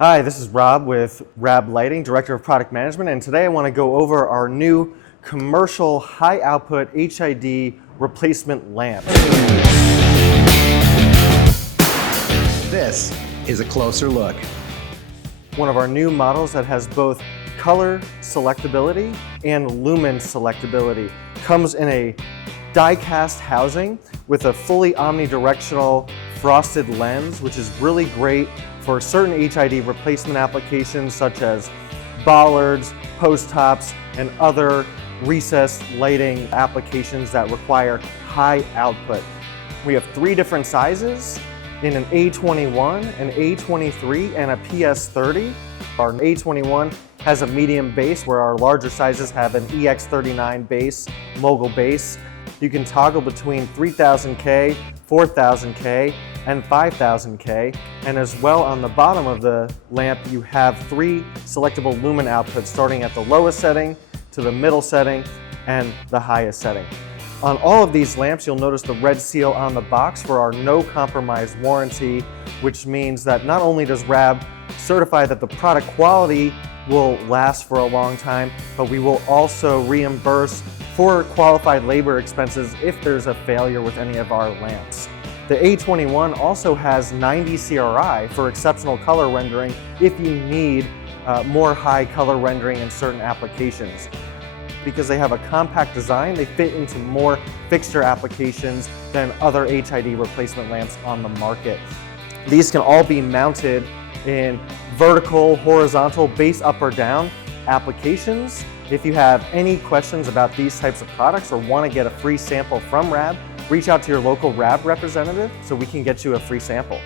Hi, this is Rob with Rab Lighting, Director of Product Management, and today I want to go over our new commercial high output HID replacement lamp. This is a closer look. One of our new models that has both color selectability and lumen selectability. Comes in a die-cast housing with a fully omnidirectional frosted lens, which is really great for certain HID replacement applications such as bollards, post tops, and other recessed lighting applications that require high output. We have 3 different sizes in an A21, an A23, and a PS30. Our A21 has a medium base where our larger sizes have an EX39 base, mogul base. You can toggle between 3000K, 4000K, and 5000K. And as well on the bottom of the lamp, you have 3 selectable lumen outputs starting at the lowest setting to the middle setting and the highest setting. On all of these lamps, you'll notice the red seal on the box for our no compromise warranty, which means that not only does Rab certify that the product quality will last for a long time, but we will also reimburse for qualified labor expenses if there's a failure with any of our lamps. The A21 also has 90 CRI for exceptional color rendering if you need more high color rendering in certain applications. Because they have a compact design, they fit into more fixture applications than other HID replacement lamps on the market. These can all be mounted in vertical, horizontal, base up or down applications. If you have any questions about these types of products or want to get a free sample from Rab, reach out to your local Rab representative so we can get you a free sample.